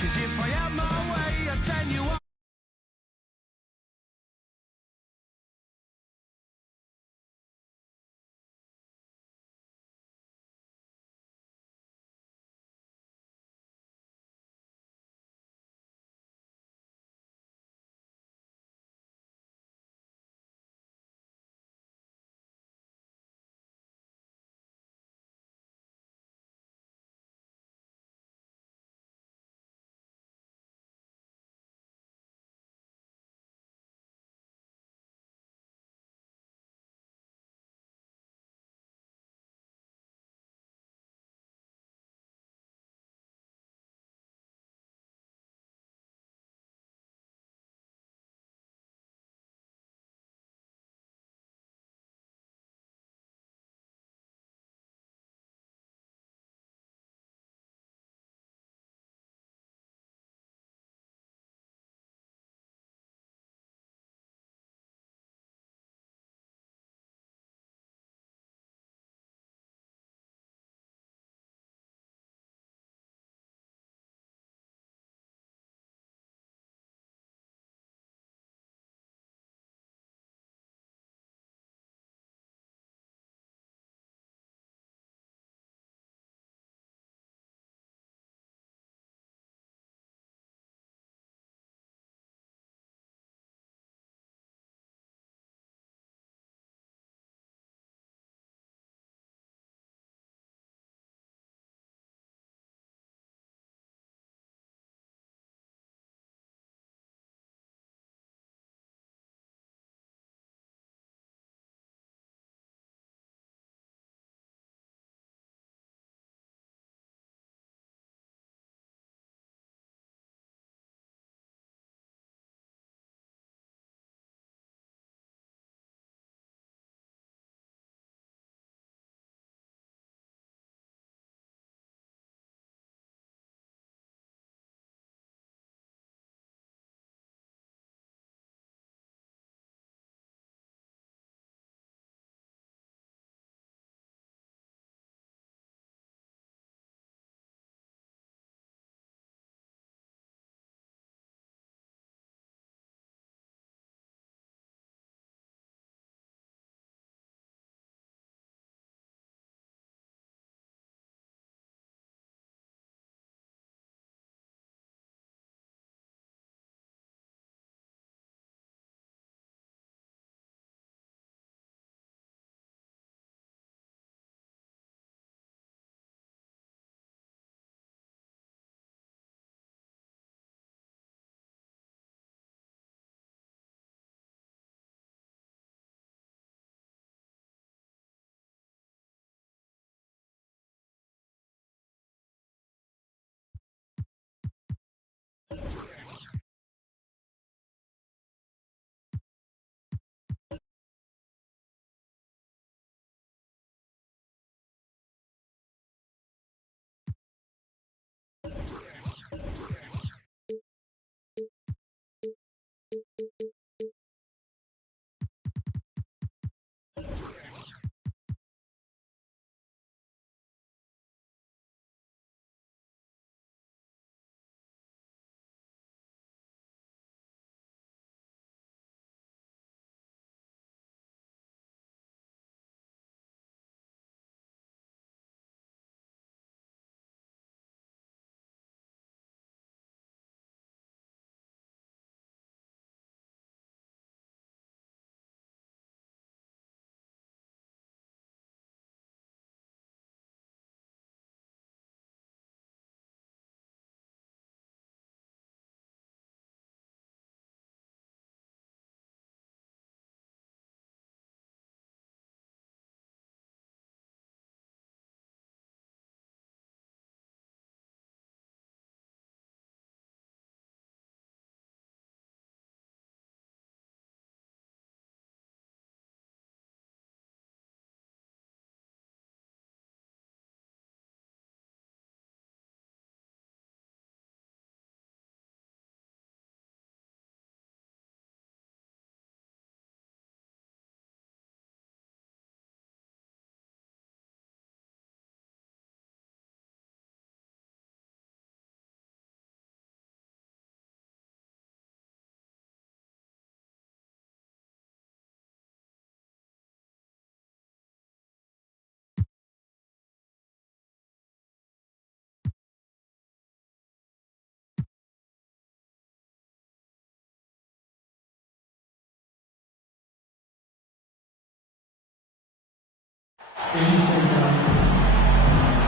'Cause if I had my way, I'd send you up.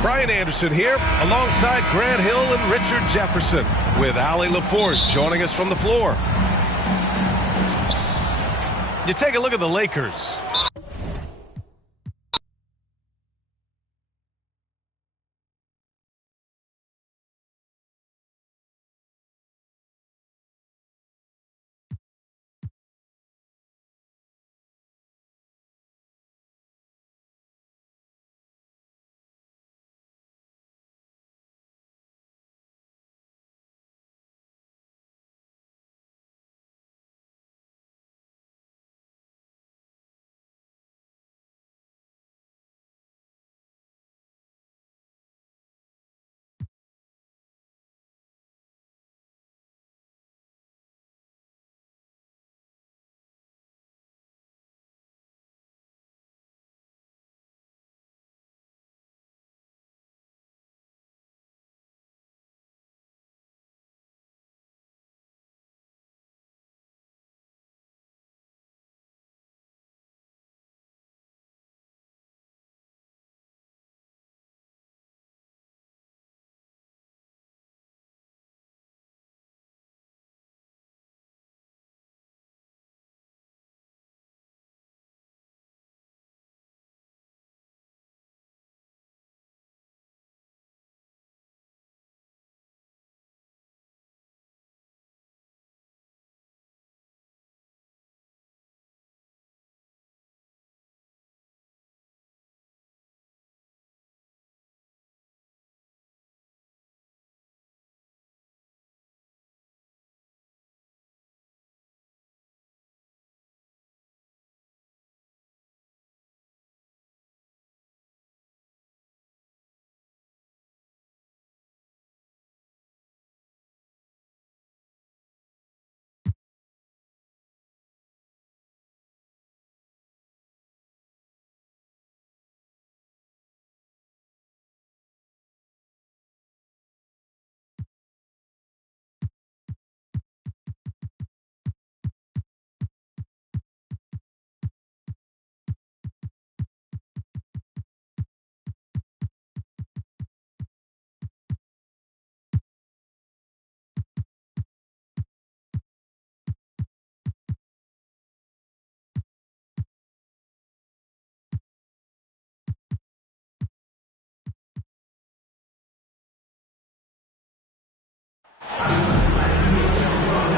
Brian Anderson here, alongside Grant Hill and Richard Jefferson, with Allie LaForce joining us from the floor. You take a look at the Lakers.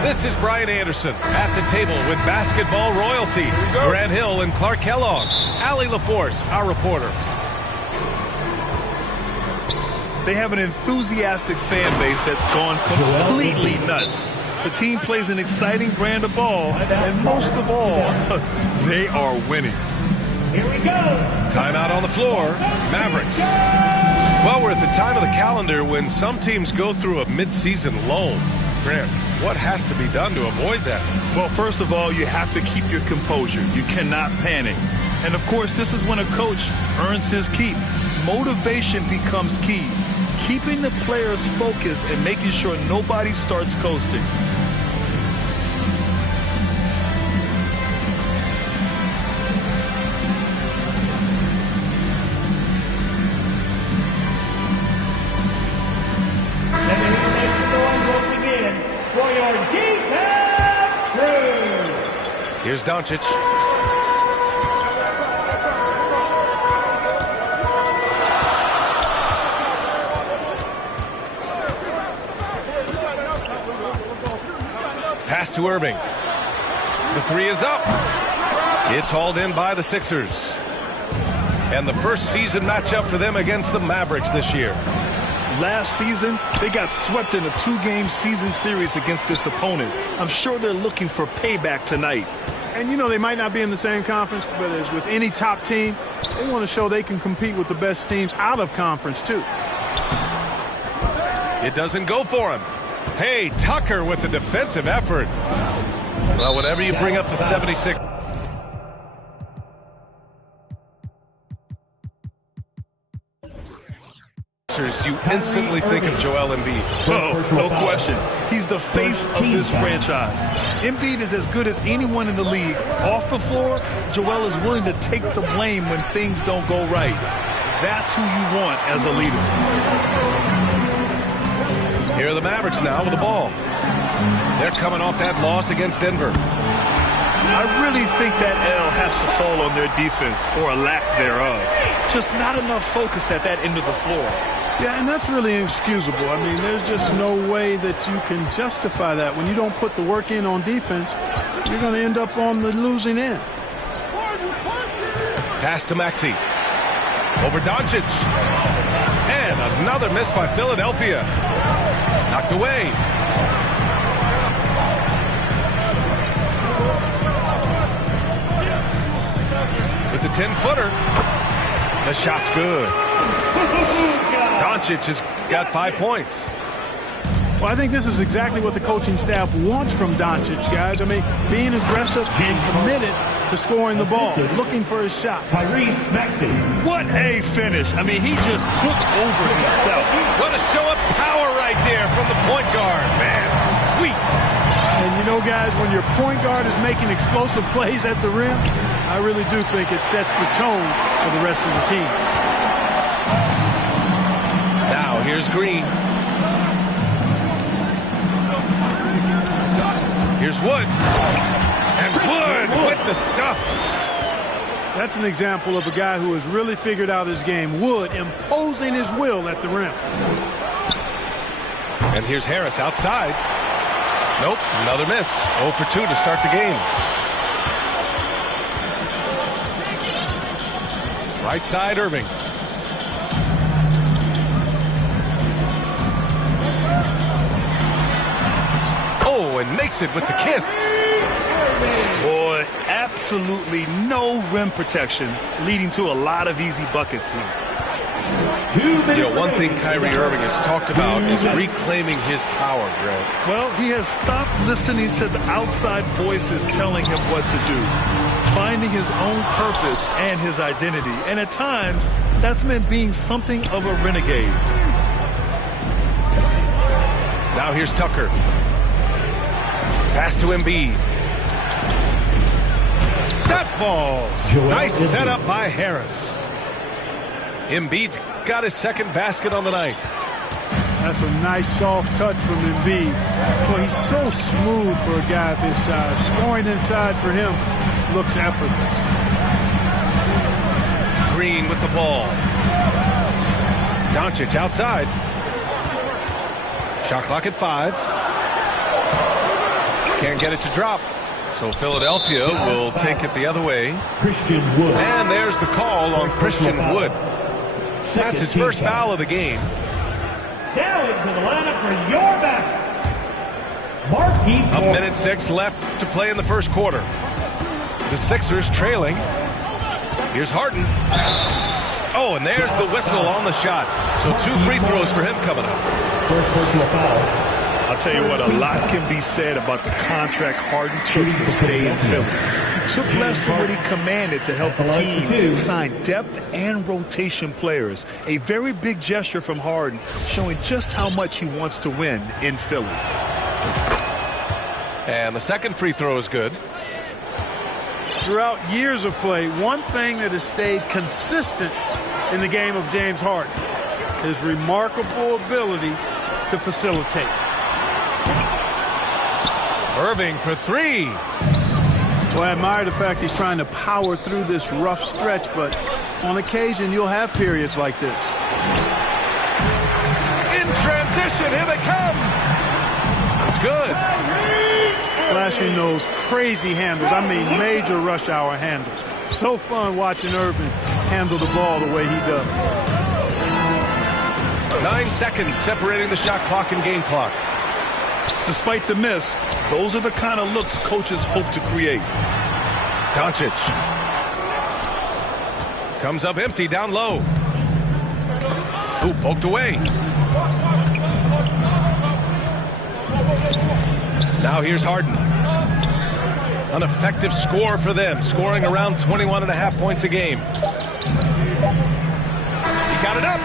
This is Brian Anderson at the table with basketball royalty. Grant Hill and Clark Kellogg. Allie LaForce, our reporter. They have an enthusiastic fan base that's gone completely nuts. The team plays an exciting brand of ball, and most of all, they are winning. Here we go. Timeout on the floor. Mavericks. Well, we're at the time of the calendar when some teams go through a midseason lull. Grant, what has to be done to avoid that? Well, first of all, you have to keep your composure. You cannot panic. And, of course, this is when a coach earns his keep. Motivation becomes key. Keeping the players focused and making sure nobody starts coasting. Here's Doncic. Pass to Irving. The three is up. It's hauled in by the Sixers. And the first season matchup for them against the Mavericks this year. Last season, they got swept in a 2-game season series against this opponent. I'm sure they're looking for payback tonight. And, you know, they might not be in the same conference, but as with any top team, they want to show they can compete with the best teams out of conference, too. It doesn't go for him. Hey, Tucker with the defensive effort. Well, whenever you bring up the 76. Sixers, you instantly think of Joel Embiid. Oh, no question. He's the face of this franchise. Embiid is as good as anyone in the league. Off the floor, Joel is willing to take the blame when things don't go right. That's who you want as a leader. Here are the Mavericks now with the ball. They're coming off that loss against Denver. I really think that L has to fall on their defense, or a lack thereof. Just not enough focus at that end of the floor. Yeah, and that's really inexcusable. I mean, there's just no way that you can justify that. When you don't put the work in on defense, you're going to end up on the losing end. Pass to Maxey. Over Doncic. And another miss by Philadelphia. Knocked away. With the 10-footer. The shot's good. Doncic has got 5 points. Well, I think this is exactly what the coaching staff wants from Doncic, guys. I mean, being aggressive and committed to scoring the ball, looking for his shot. What a finish. I mean, he just took over himself. What a show of power right there from the point guard. Man, sweet. And you know, guys, when your point guard is making explosive plays at the rim, I really do think it sets the tone for the rest of the team. Now, here's Green. Here's Wood. And Wood with the stuff. That's an example of a guy who has really figured out his game. Wood imposing his will at the rim. And here's Harris outside. Nope, another miss. 0 for 2 to start the game. Right side, Irving. Oh, and makes it with the kiss. Boy, absolutely no rim protection, leading to a lot of easy buckets here. You know, one thing Kyrie Irving has talked about is reclaiming his power, Greg. Well, he has stopped listening to the outside voices telling him what to do, finding his own purpose and his identity. And at times, that's meant being something of a renegade. Now here's Tucker. Pass to Embiid. That falls. Nice setup by Harris. Embiid's got his second basket on the night. That's a nice soft touch from Embiid. Well, he's so smooth for a guy of his size. Scoring inside for him looks effortless. Green with the ball. Doncic outside. Shot clock at 5. Can't get it to drop. So Philadelphia will take it the other way. And there's the call on Christian Wood. That's his first foul of the game. Now into the lineup for your back. A minute 6 left to play in the first quarter. The Sixers trailing. Here's Harden. Oh, and there's the whistle on the shot. So 2 free throws for him coming up. First personal foul. I'll tell you what, a lot can be said about the contract Harden took to stay in Philly. He took less than what he commanded to help the team sign depth and rotation players. A very big gesture from Harden, showing just how much he wants to win in Philly. And the second free throw is good. Throughout years of play, one thing that has stayed consistent in the game of James Harden is remarkable ability to facilitate. Irving for 3. Well, I admire the fact he's trying to power through this rough stretch, but on occasion you'll have periods like this. In transition, here they come. That's good. Flashing those crazy handles, I mean major rush hour handles. So fun watching Irving handle the ball the way he does. 9 seconds separating the shot clock and game clock. Despite the miss, those are the kind of looks coaches hope to create. Doncic comes up empty down low. Ooh, poked away. Now here's Harden. An effective score for them, scoring around 21.5 points a game. He got it up.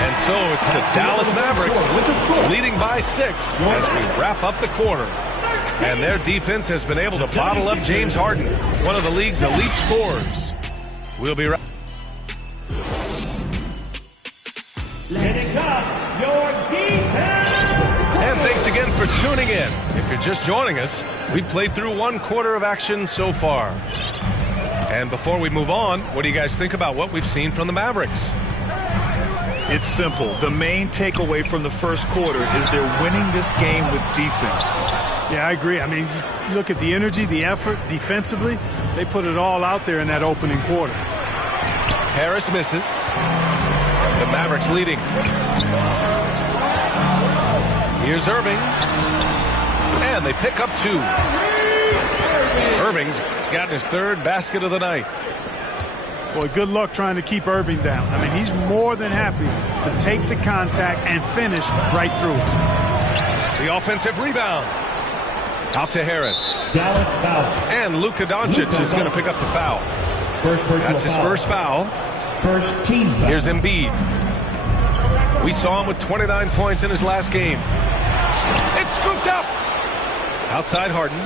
And so it's the Dallas Mavericks leading by 6 as we wrap up the quarter. And their defense has been able to bottle up James Harden, one of the league's elite scorers. We'll be right. Hitting up your defense. And thanks again for tuning in. If you're just joining us, we played through 1 quarter of action so far. And before we move on, what do you guys think about what we've seen from the Mavericks? It's simple. The main takeaway from the first quarter is they're winning this game with defense. Yeah, I agree. I mean, you look at the energy, the effort defensively. They put it all out there in that opening quarter. Harris misses. The Mavericks leading. Here's Irving. And they pick up 2. Irving's got his 3rd basket of the night. Boy, good luck trying to keep Irving down. I mean, he's more than happy to take the contact and finish right through it. The offensive rebound. Out to Harris. Dallas foul. And Luka Doncic is going to pick up the foul. That's his first foul. First team foul. Here's Embiid. We saw him with 29 points in his last game. It's scooped up. Outside Harden.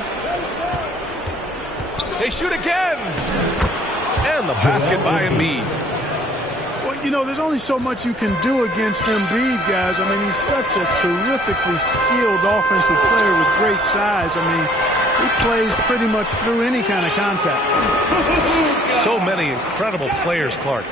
They shoot again. And the basket by Embiid. Well, you know, there's only so much you can do against Embiid, guys. I mean, he's such a terrifically skilled offensive player with great size. I mean, he plays pretty much through any kind of contact. So many incredible players, Clark.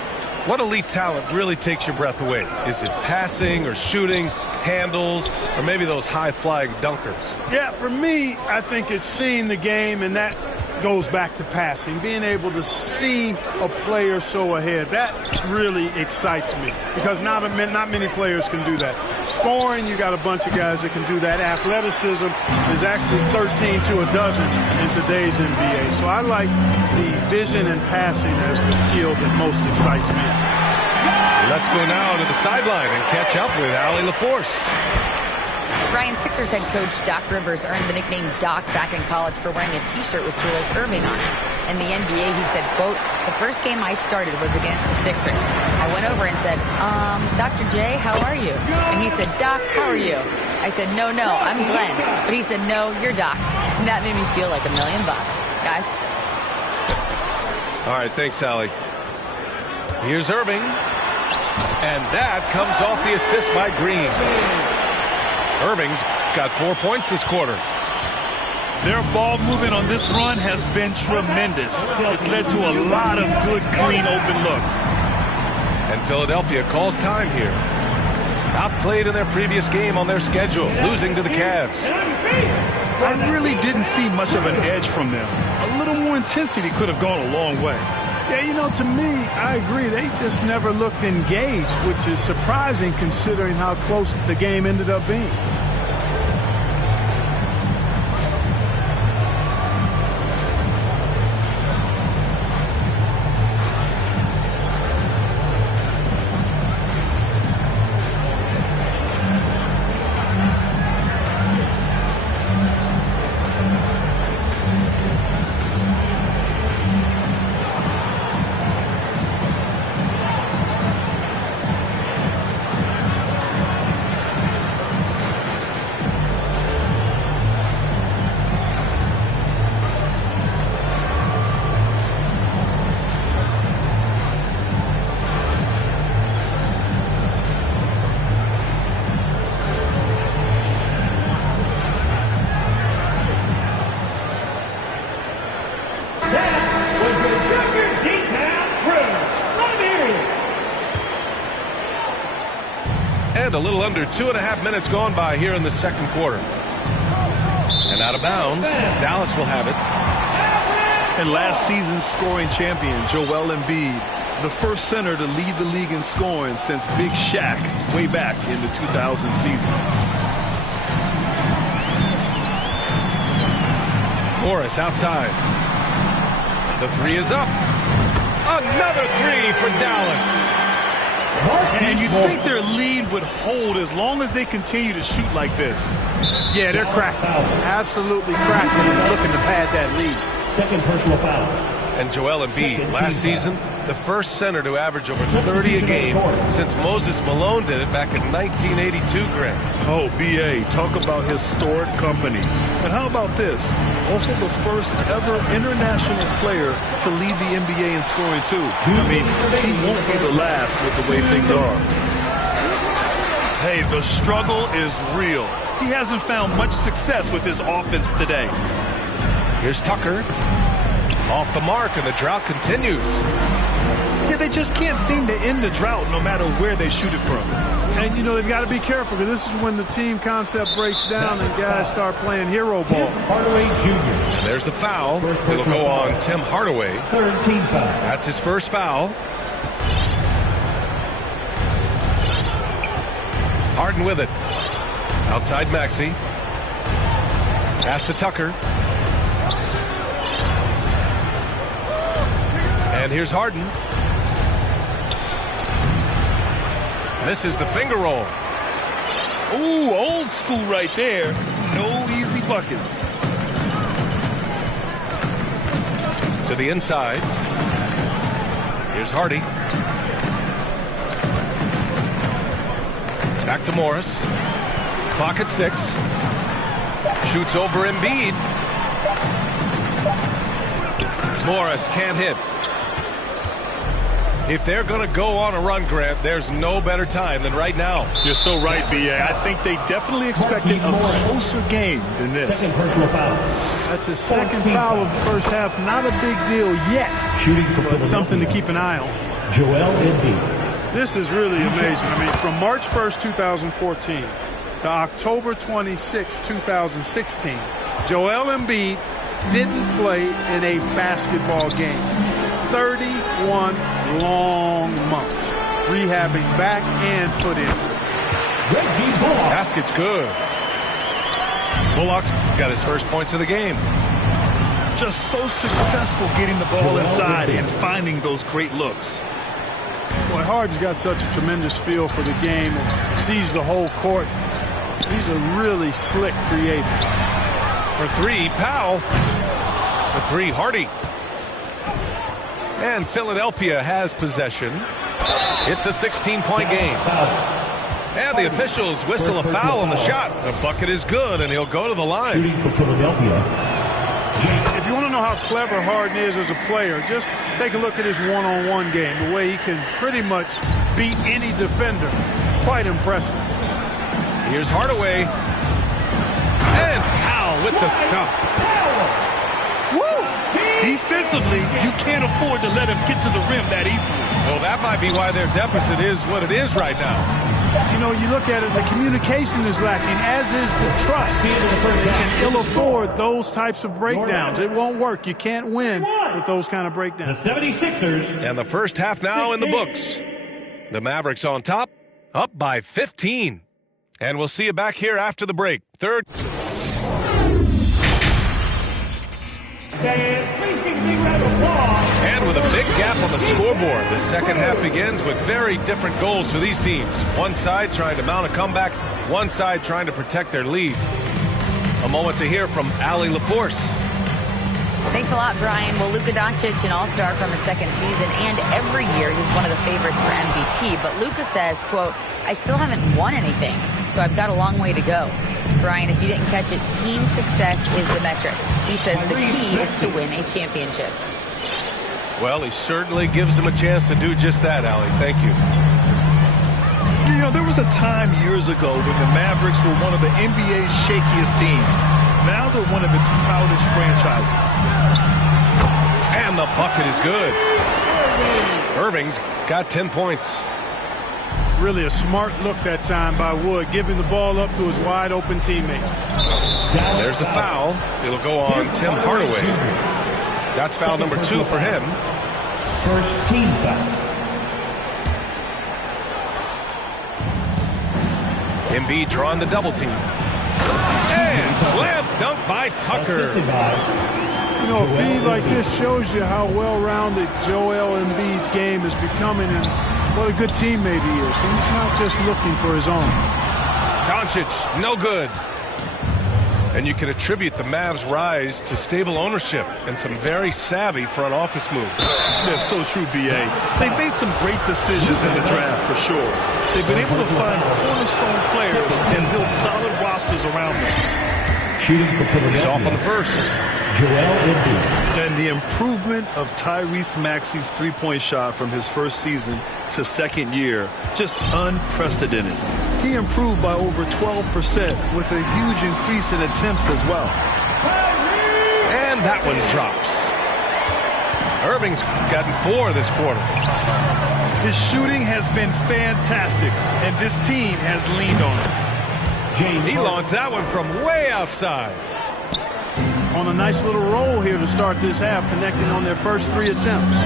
What elite talent really takes your breath away? Is it passing or shooting, handles, or maybe those high-flying dunkers? Yeah, for me, I think it's seeing the game, and that goes back to passing. Being able to see a player so ahead, that really excites me because not many players can do that. Scoring, you got a bunch of guys that can do that. Athleticism is actually 13 to a dozen in today's NBA. So I like the vision and passing as the skill that most excites me. Let's go now to the sideline and catch up with Allie LaForce. Ryan, Sixers head coach Doc Rivers earned the nickname Doc back in college for wearing a T-shirt with Julius Erving on it. In the NBA, he said, quote, "The first game I started was against the Sixers. I went over and said, Dr. J, how are you?" And he said, "Doc, how are you?" I said, no, I'm Glenn." But he said, "No, you're Doc." And that made me feel like $1 million. Guys. All right, thanks, Allie. Here's Irving. And that comes off the assist by Green. Irving's got 4 points this quarter. Their ball movement on this run has been tremendous. It's led to a lot of good, clean, open looks. And Philadelphia calls time here. Outplayed in their previous game on their schedule, losing to the Cavs. I really didn't see much of an edge from them. A little more intensity could have gone a long way. Yeah, you know, to me, I agree. They just never looked engaged, which is surprising considering how close the game ended up being. And a little under 2.5 minutes gone by here in the second quarter. And out of bounds, Dallas will have it. And last season's scoring champion, Joel Embiid, the first center to lead the league in scoring since Big Shaq way back in the 2000 season. Morris outside. The three is up. Another three for Dallas. And you'd think their lead would hold as long as they continue to shoot like this. Yeah, they're cracking. Absolutely cracking and looking to pad that lead. Second personal foul. And Joel Embiid, last season, the first center to average over 30 a game since Moses Malone did it back in 1982, Grant. Oh, B.A., talk about historic company. And how about this? Also the first ever international player to lead the NBA in scoring, too. I mean, he won't be the last with the way things are. Hey, the struggle is real. He hasn't found much success with his offense today. Here's Tucker. Off the mark, and the drought continues. Yeah, they just can't seem to end the drought no matter where they shoot it from. And, you know, they've got to be careful because this is when the team concept breaks down and guys start playing hero ball. Hardaway Jr. There's the foul. It'll go on Tim Hardaway. Third team foul. That's his first foul. Harden with it. Outside Maxey. Pass to Tucker. And here's Harden. Misses the finger roll. Ooh, old school right there. No easy buckets. To the inside. Here's Hardy. Back to Morris. Clock at 6. Shoots over Embiid. Morris can't hit. If they're going to go on a run, Grant, there's no better time than right now. You're so right, B.A. I think they definitely expected a closer game than this. Second personal foul. That's his second foul of the first half. Not a big deal yet. Shooting for But something to keep an eye on. Joel Embiid. This is really amazing. I mean, from March 1st, 2014 to October 26, 2016, Joel Embiid didn't play in a basketball game. 31 long months rehabbing back and foot injury. Basket's good. Bullock's got his first points of the game. Just so successful getting the ball inside and finding those great looks. Boy, Harden's got such a tremendous feel for the game and sees the whole court. He's a really slick creator. For 3, Powell. For 3, Hardy. And Philadelphia has possession. It's a 16-point game. And the officials whistle a foul on the shot. The bucket is good, and he'll go to the line. Shooting for Philadelphia. If you want to know how clever Harden is as a player, just take a look at his one-on-one game, the way he can pretty much beat any defender. Quite impressive. Here's Hardaway. And Powell with the stuff. Defensively, you can't afford to let him get to the rim that easily. Well, that might be why their deficit is what it is right now. You know, you look at it, the communication is lacking, as is the trust. They can ill afford those types of breakdowns. It won't work. You can't win with those kind of breakdowns. The 76ers. And the first half now in the books. The Mavericks on top, up by 15. And we'll see you back here after the break. Third. And with a big gap on the scoreboard, the second half begins with very different goals for these teams. One side trying to mount a comeback, one side trying to protect their lead. A moment to hear from Allie LaForce. Thanks a lot, Brian. Well, Luka Doncic, an all-star from his second season, and every year he's one of the favorites for MVP. But Luka says, quote, I still haven't won anything, so I've got a long way to go. Brian, if you didn't catch it, team success is the metric. He says the key is to win a championship. Well, he certainly gives them a chance to do just that, Allie. Thank you. You know, there was a time years ago when the Mavericks were one of the NBA's shakiest teams. Now they're one of its proudest franchises. And the bucket is good. Irving's got 10 points. Really a smart look that time by Wood, giving the ball up to his wide-open teammate. There's the foul. It'll go on Tim Hardaway. That's foul number 2 for him. First team foul. Embiid drawing the double team. And slam dunk by Tucker. You know, a feed like this shows you how well-rounded Joel Embiid's game is becoming and what a good teammate he is. He's not just looking for his own. Doncic, no good. And you can attribute the Mavs' rise to stable ownership and some very savvy front office moves. That's so true, B.A. They've made some great decisions in the draft, for sure. They've been able to find cornerstone players and build solid rosters around them. Shooting for Philadelphia. He's off on the first. Joel Embiid. And the improvement of Tyrese Maxey's three-point shot from his first season to second year, just unprecedented. He improved by over 12% with a huge increase in attempts as well. And that one drops. Irving's gotten 4 this quarter. His shooting has been fantastic, and this team has leaned on it. He launched that one from way outside. On a nice little roll here to start this half, connecting on their first 3 attempts.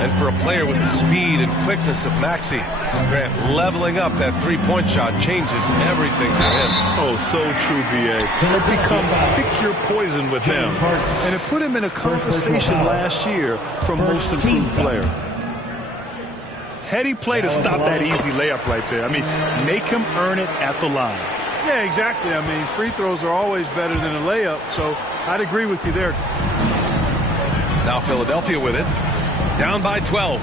And for a player with the speed and quickness of Maxey, Grant, leveling up that three-point shot changes everything for him. Oh, so true, B.A. It becomes pick your poison with him. And it put him in a conversation last year for most improved player. Had he played to stop that easy layup right there, I mean, make him earn it at the line. Yeah, exactly. I mean, free throws are always better than a layup, so I'd agree with you there. Now Philadelphia with it, down by 12.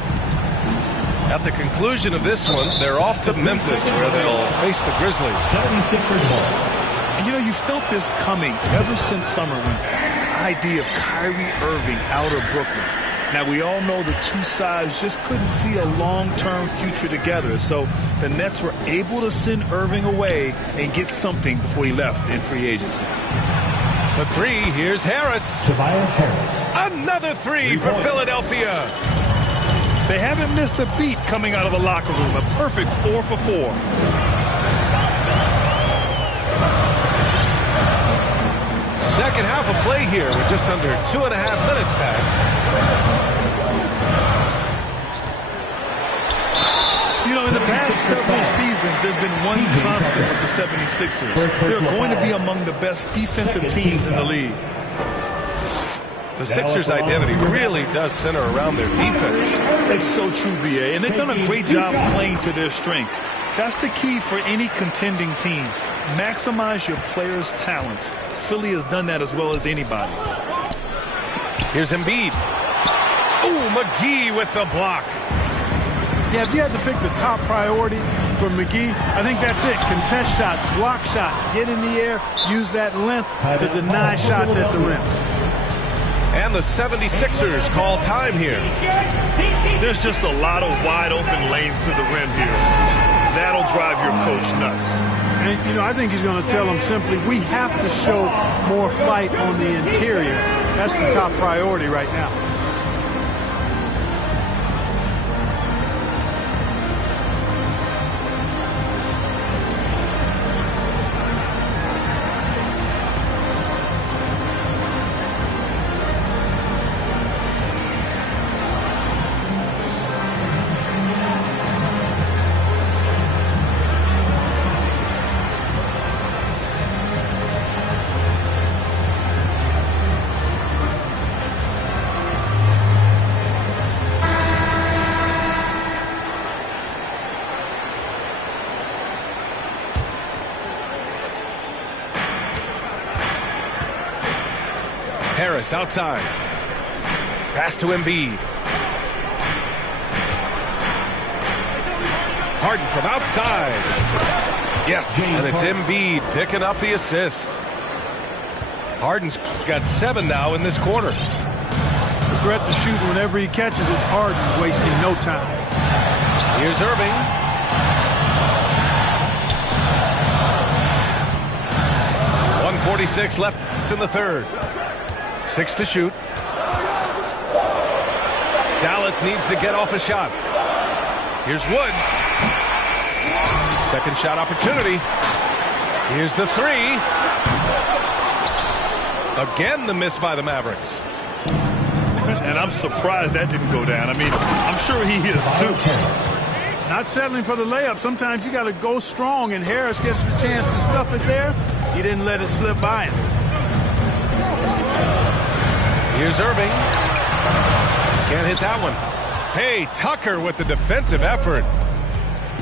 At the conclusion of this one, they're off to Memphis, where they'll face the Grizzlies. 76ers ball. And you know, you felt this coming ever since summer when the idea of Kyrie Irving out of Brooklyn. Now, we all know the two sides just couldn't see a long-term future together. So the Nets were able to send Irving away and get something before he left in free agency. For 3, here's Harris. Tobias Harris. Another 3 for Philadelphia. They haven't missed a beat coming out of the locker room. A perfect 4 for 4. Second half of play here with just under 2.5 minutes passed. You know, in the past several seasons, there's been one constant with the 76ers. They're going to be among the best defensive teams in the league. The Sixers' identity really does center around their defense. It's so true, B.A., and they've done a great job playing to their strengths. That's the key for any contending team. Maximize your players' talents. Philly has done that as well as anybody. Here's Embiid. Ooh, McGee with the block. Yeah, if you had to pick the top priority for McGee, I think that's it. Contest shots, block shots, get in the air, use that length to deny shots at the rim. And the 76ers call time here. There's just a lot of wide open lanes to the rim here. That'll drive your coach nuts. And, you know, I think he's going to tell them simply, we have to show more fight on the interior. That's the top priority right now. Harris outside. Pass to Embiid. Harden from outside. Yes, and it's Embiid picking up the assist. Harden's got 7 now in this quarter. The threat to shoot whenever he catches it, Harden wasting no time. Here's Irving. .146 left in the third. 6 to shoot. Dallas needs to get off a shot. Here's Wood. Second shot opportunity. Here's the 3. Again, the miss by the Mavericks. And I'm surprised that didn't go down. I mean, I'm sure he is too. Not settling for the layup. Sometimes you got to go strong, and Harris gets the chance to stuff it there. He didn't let it slip by him. Here's Irving. Can't hit that one. Hey, Tucker with the defensive effort.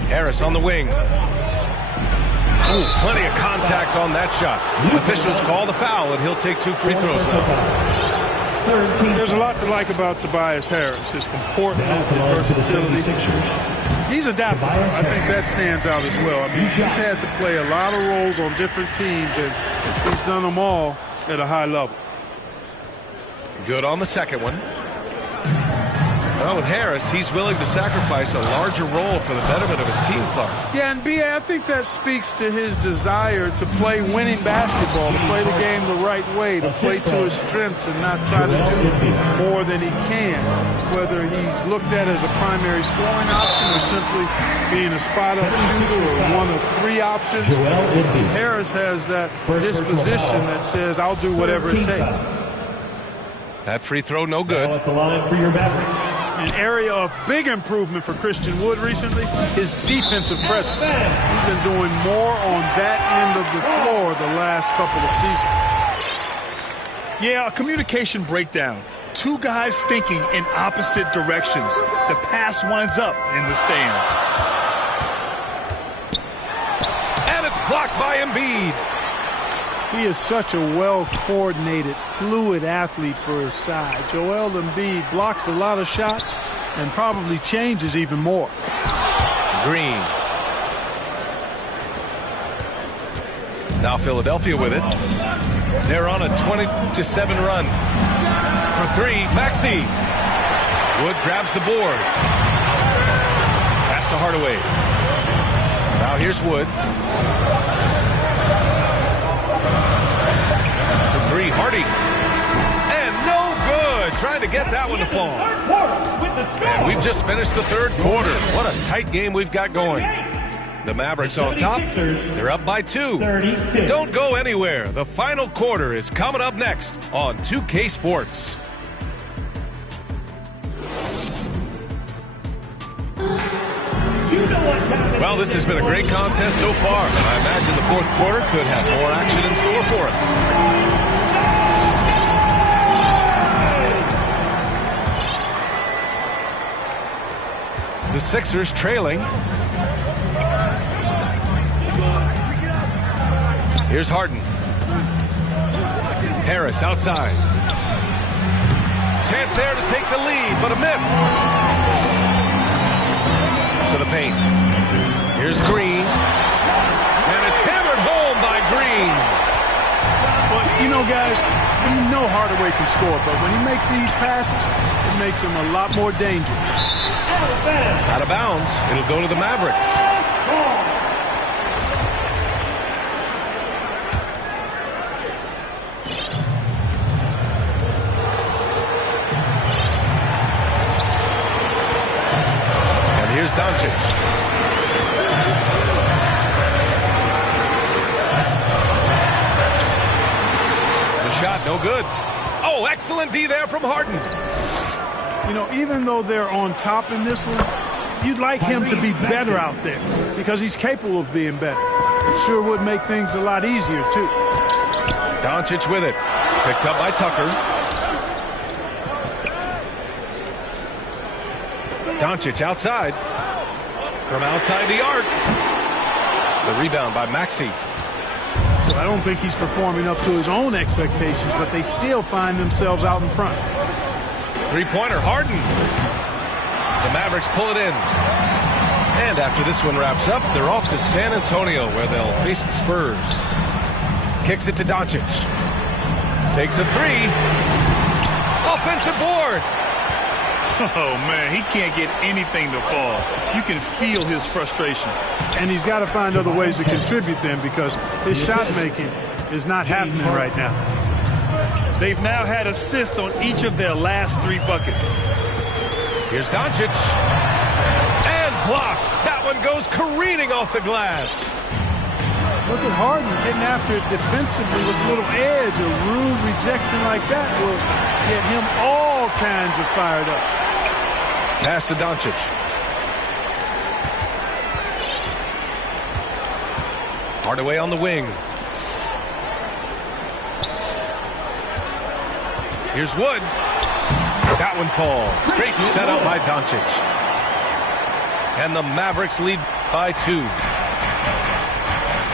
Harris on the wing. Ooh, plenty of contact on that shot. Officials call the foul, and he'll take 2 free throws now. There's a lot to like about Tobias Harris. His comportment, his versatility. He's adaptable. I think that stands out as well. I mean, he's had to play a lot of roles on different teams, and he's done them all at a high level. Good on the second one. Well, with Harris, he's willing to sacrifice a larger role for the betterment of his team, Clark. Yeah, and B.A., I think that speaks to his desire to play winning basketball, to play the game the right way, to play to his strengths and not try to do more than he can, whether he's looked at as a primary scoring option or simply being a spot-up shooter or one of 3 options. Harris has that disposition that says, I'll do whatever it takes. That free throw, no good. At the line for your Mavericks. An area of big improvement for Christian Wood recently, his defensive presence. He's been doing more on that end of the floor the last couple of seasons. Yeah, a communication breakdown. 2 guys thinking in opposite directions. The pass winds up in the stands. And it's blocked by Embiid. He is such a well-coordinated, fluid athlete for his side. Joel Embiid blocks a lot of shots and probably changes even more. Green. Now Philadelphia with it. They're on a 20-7 run. For 3, Maxey. Wood grabs the board. Pass to Hardaway. Now here's Wood. For 3, Hardy. And no good. Trying to get that one to fall. And we've just finished the 3rd quarter. What a tight game we've got going. The Mavericks on top. They're up by 2. Don't go anywhere. The final quarter is coming up next on 2K Sports. Well, this has been a great contest so far. I imagine the 4th quarter could have more action in store for us. The Sixers trailing. Here's Harden. Harris outside. Chance there to take the lead, but a miss. To the paint. Here's Green. And it's hammered home by Green. Well, you know, guys, we know Hardaway can score, but when he makes these passes, it makes him a lot more dangerous. Out of bounds. It'll go to the Mavericks. And here's Doncic. The shot, no good. Oh, excellent D there from Harden. You know, even though they're on top in this one, you'd like him to be better out there because he's capable of being better. It sure would make things a lot easier, too. Doncic with it. Picked up by Tucker. Doncic outside. From outside the arc. The rebound by Maxey. I don't think he's performing up to his own expectations, but they still find themselves out in front. Three-pointer, Harden. The Mavericks pull it in. And after this one wraps up, they're off to San Antonio, where they'll face the Spurs. Kicks it to Doncic. Takes a 3. Offensive board. Oh, man, he can't get anything to fall. You can feel his frustration. And he's got to find other ways to contribute then because his shot making is not happening right now. They've now had assists on each of their last 3 buckets. Here's Doncic. And blocked. That one goes careening off the glass. Look at Harden getting after it defensively with a little edge. A rude rejection like that will get him all kinds of fired up. Pass to Doncic. Hardaway on the wing. Here's Wood. That one falls. Great setup by Doncic. And the Mavericks lead by 2.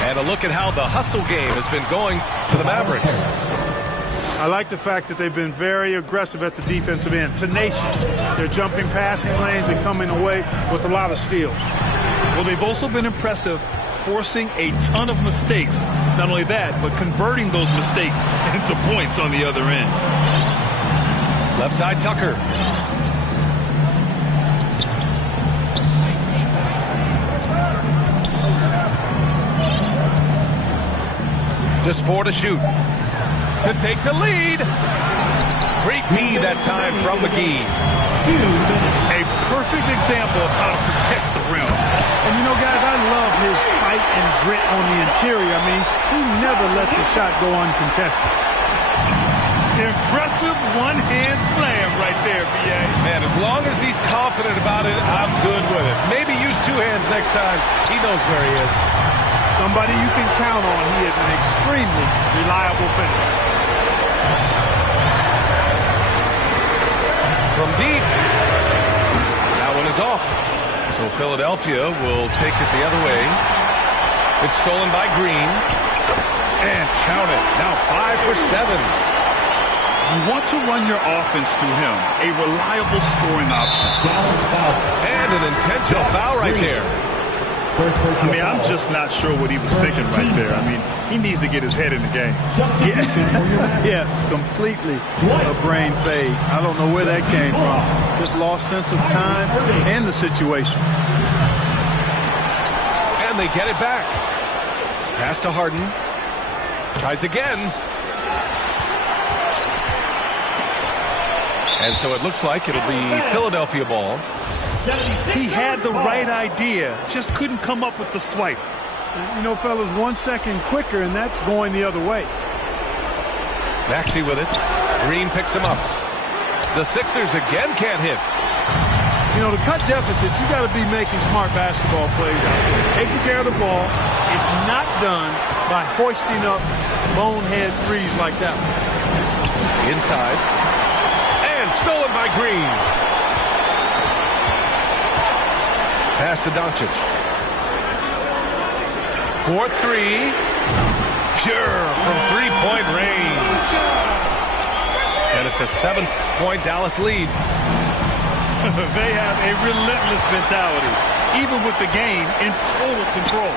And a look at how the hustle game has been going for the Mavericks. I like the fact that they've been very aggressive at the defensive end, tenacious. They're jumping passing lanes and coming away with a lot of steals. Well, they've also been impressive, forcing a ton of mistakes. Not only that, but converting those mistakes into points on the other end. Left side Tucker. Just 4 to shoot. To take the lead. Great D that time from McGee. A perfect example of how to protect the rim. And you know, guys, I love his fight and grit on the interior. I mean, he never lets a shot go uncontested. Impressive one-hand slam right there, B.A. Man, as long as he's confident about it, I'm good with it. Maybe use 2 hands next time. He knows where he is. Somebody you can count on. He is an extremely reliable finisher. From deep. That one is off. So Philadelphia will take it the other way. It's stolen by Green. And count it. Now 5 for 7. You want to run your offense through him. A reliable scoring option. And an intentional foul right there. I mean, I'm just not sure what he was thinking right there. I mean, he needs to get his head in the game. Yeah, completely a brain fade. I don't know where that came from. Just lost sense of time and the situation. And they get it back. Pass to Harden. Tries again. And so it looks like it'll be Philadelphia ball. He had the right idea, just couldn't come up with the swipe. You know, fellas, 1 second quicker, and that's going the other way. Maxey with it. Green picks him up. The Sixers again can't hit. You know, to cut deficits, you got to be making smart basketball plays out there. Taking care of the ball. It's not done by hoisting up bonehead threes like that one. Inside. And stolen by Green. Pass to Doncic. 4-3. Pure from three-point range. And it's a 7-point Dallas lead. They have a relentless mentality, even with the game in total control.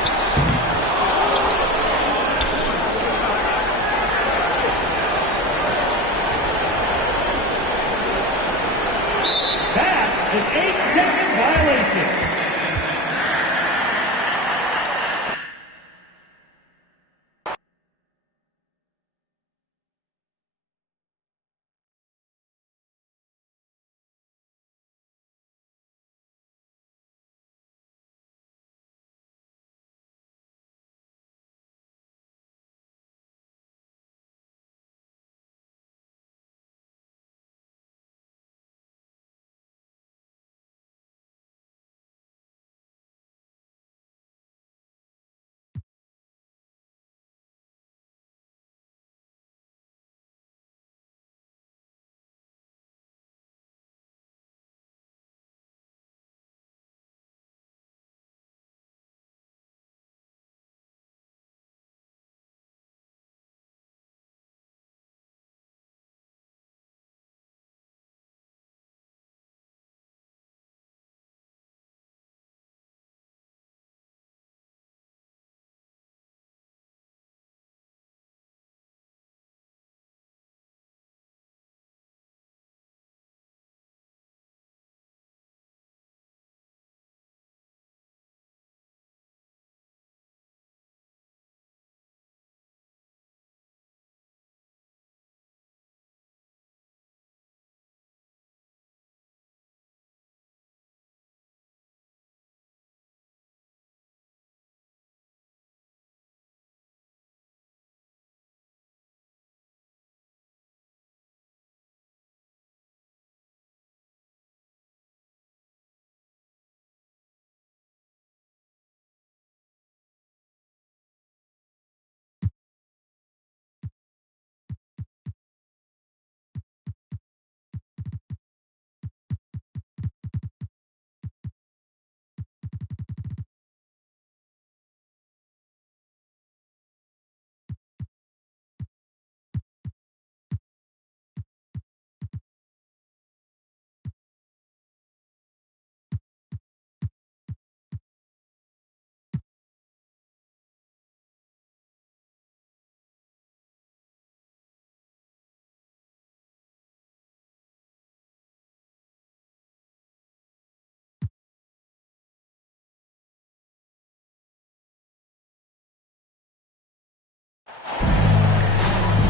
That's an 8-second violation.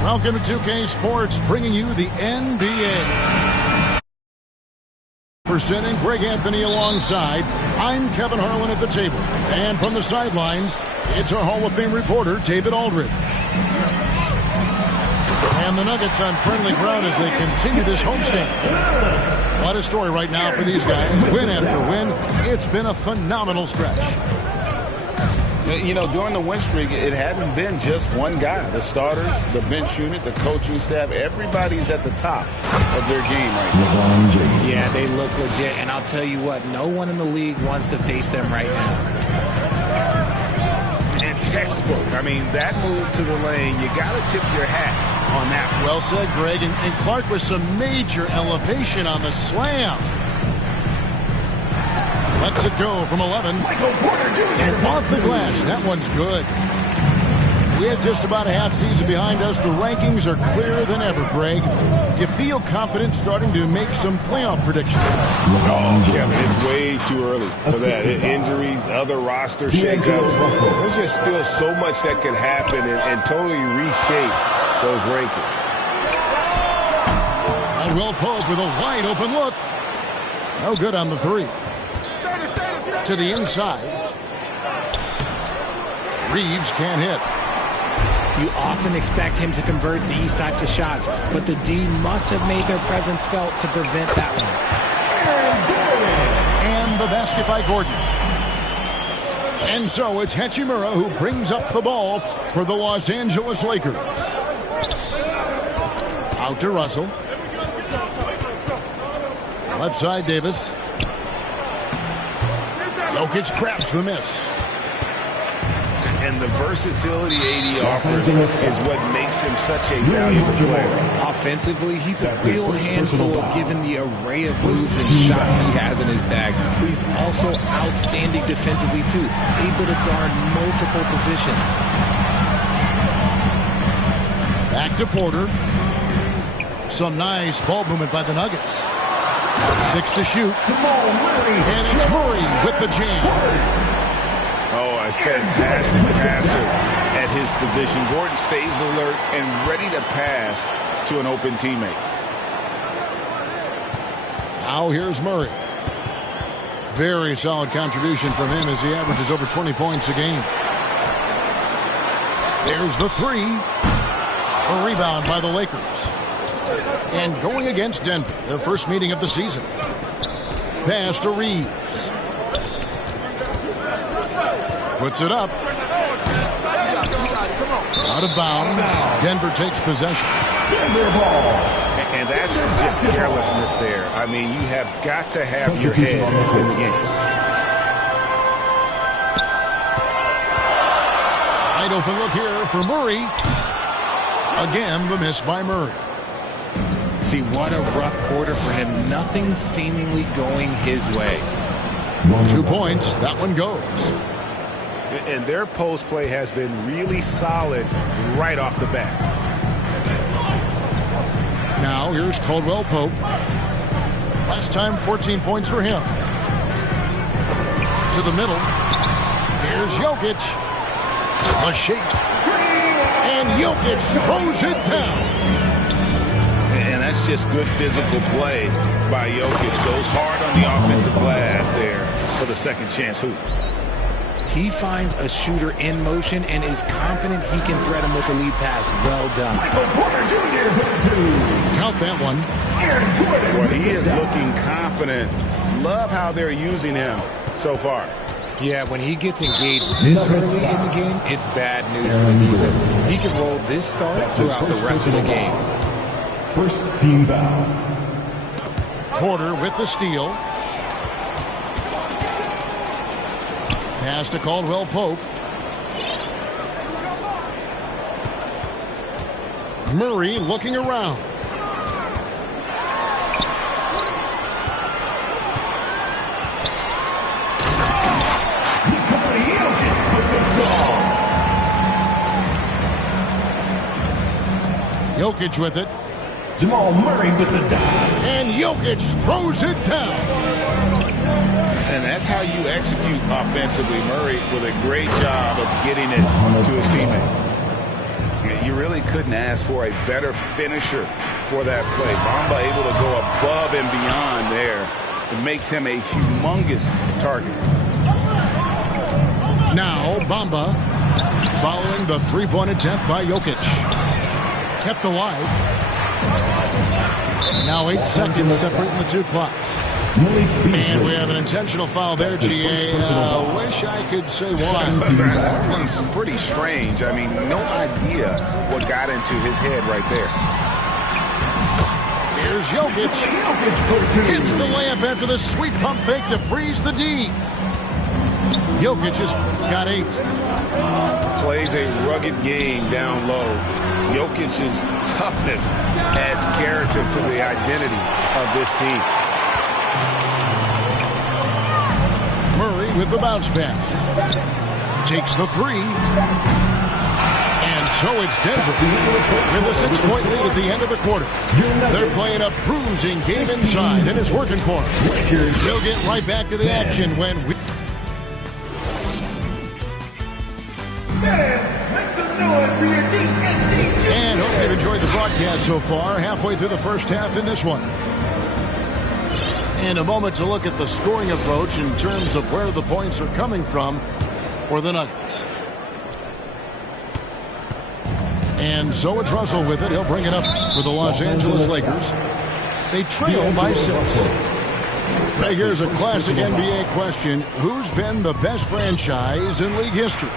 Welcome to 2K Sports, bringing you the NBA. Presenting Greg Anthony alongside, I'm Kevin Harlan at the table. And from the sidelines, it's our Hall of Fame reporter, David Aldridge. And the Nuggets on friendly ground as they continue this homestand. What a story right now for these guys. Win after win. It's been a phenomenal stretch. You know, during the win streak, it hadn't been just one guy. The starters, the bench unit, the coaching staff, everybody's at the top of their game right now. Yeah, they look legit, and I'll tell you what, no one in the league wants to face them right now. And textbook. I mean, that move to the lane, you got to tip your hat on that. Well said, Greg. And Clark with some major elevation on the slam. Lets it go from 11. And off the glass. That one's good. We had just about a half season behind us. The rankings are clearer than ever, Greg. You feel confident starting to make some playoff predictions? Oh, Kevin, it's way too early for that. Injuries, other roster shakeups. There's just still so much that could happen and totally reshape those rankings. Will Pope with a wide open look. No good on the three. To the inside. Reeves can't hit. You often expect him to convert these types of shots, but the D must have made their presence felt to prevent that one. And the basket by Gordon. And so it's Hachimura who brings up the ball for the Los Angeles Lakers. Out to Russell. Left side, Davis. Jokic grabs the miss. And the versatility AD offers is what makes him such a valuable player. Offensively, he's a real handful given the array of moves and shots he has in his bag. But he's also outstanding defensively, too, able to guard multiple positions. Back to Porter. Some nice ball movement by the Nuggets. 6 to shoot. And it's Murray with the jam. Oh, a fantastic passer at his position. Gordon stays alert and ready to pass to an open teammate. Now here's Murray. Very solid contribution from him as he averages over 20 points a game. There's the three. A rebound by the Lakers. And going against Denver, their first meeting of the season. Pass to Reeves. Puts it up. Out of bounds. Denver takes possession. And that's just carelessness there. I mean, you have got to have your head in the game. Wide open look here for Murray. Again, the miss by Murray. See, what a rough quarter for him. Nothing seemingly going his way. 2 points. That one goes. And their post play has been really solid right off the bat. Now here's Caldwell Pope. Last time 14 points for him. To the middle. Here's Jokic. A shake. And Jokic throws it down. And that's just good physical play by Jokic. Goes hard on the offensive glass there for the second chance hoop. He finds a shooter in motion and is confident he can threat him with the lead pass. Well done. Count that one. Well, he is looking confident. Love how they're using him so far. Yeah, when he gets engaged this early in the game, it's bad news for the defense. He can roll this start throughout the rest of the game. First team foul. Porter with the steal. Pass to Caldwell Pope. Murray looking around. Jokic with it. Jamal Murray with the dive. And Jokic throws it down. And that's how you execute offensively. Murray with a great job of getting it to his teammate. You really really couldn't ask for a better finisher for that play. Bamba able to go above and beyond there. It makes him a humongous target. Now Bamba following the three-point attempt by Jokic. Kept alive. Now 8 seconds separating the two clocks. And we have an intentional foul there, GA. Wish I could say why. That one's pretty strange. I mean, no idea what got into his head right there. Here's Jokic. Hits the layup after the sweet pump fake to freeze the D. Jokic has got 8. Plays a rugged game down low. Jokic's toughness adds character to the identity of this team. Murray with the bounce pass. Takes the 3. And so it's Denver with a 6-point lead at the end of the quarter. They're playing a bruising game inside, and it's working for them. They'll get right back to the action when we... And hope you've enjoyed the broadcast so far. Halfway through the first half in this one. In a moment to look at the scoring approach in terms of where the points are coming from for the Nuggets. And so it's Russell with it. He'll bring it up for the Los Angeles Lakers. They trail by 6. Right, here's a classic NBA question. Who's been the best franchise in league history?